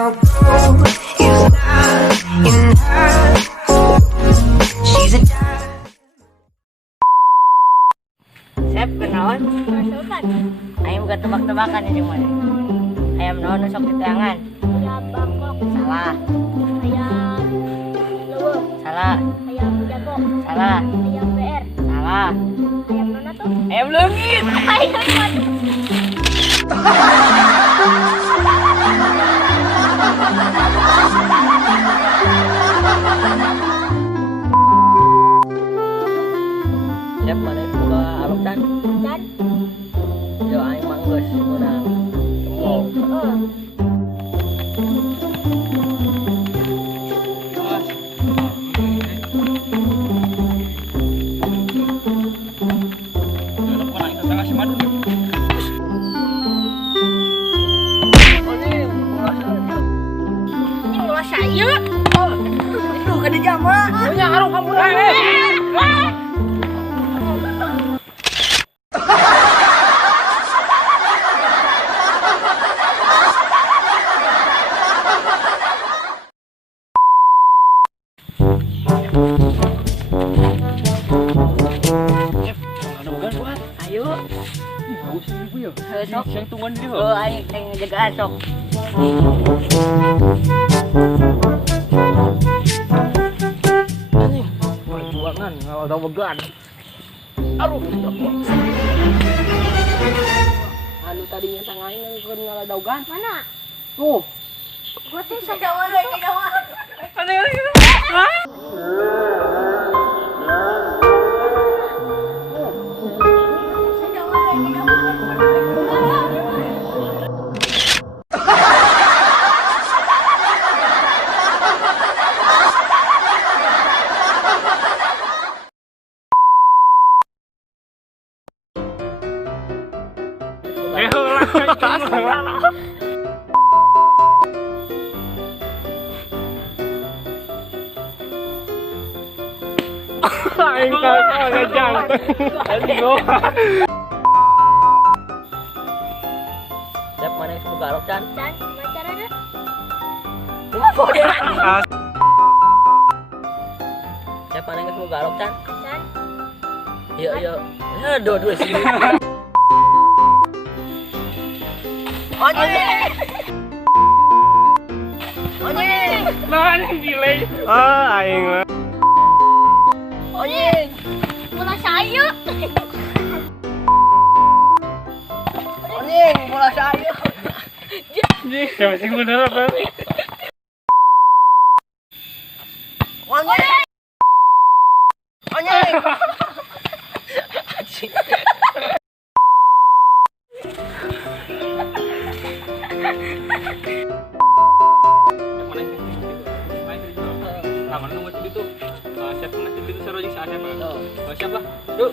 no gold is not in her. She's a Chef, kenaon? Masukkan. Ayam bukan tebak-tebakan ini mana? Ayam naon sok di tangan? Ayam Bangkok. Salah, Ayam Leweng. salah, Ayam Jago. salah, Ayam PR. salah. Ayam mana tuh? Ayam leungit. Ayam mana? Chef, mana yang buka alok dan? Dan Yo aing manggeus meunang. Oh. ini mulai saya. Aduh, kada jama. Punya harus kamu Ayo. Sok. Siang tungguan dia. Oh, aing teh ngajagaan sok. Perjuangan kalau ada wegan. Aduh, Anu tadinya tangan aing keur ngaladaugan. Mana? Tuh. Gua tuh sadawan we sadawan. aing kakak jantung. Aduh. Siap mana yang semoga alok can? Dan gimana caranya? Siap mana yang semoga alok can? Dan Yuk yuk. Ya dua-dua sini. Onyek. Onyek. Nah, yang delay. Aing mah. Onyek. mulai saya. Onyek, bola saya. Siapa sih bener apa? Onyek. Onyek. Mana nunggu itu? Siap nunggu itu seru aja siapa? Tuh. Siap lah. Yuk.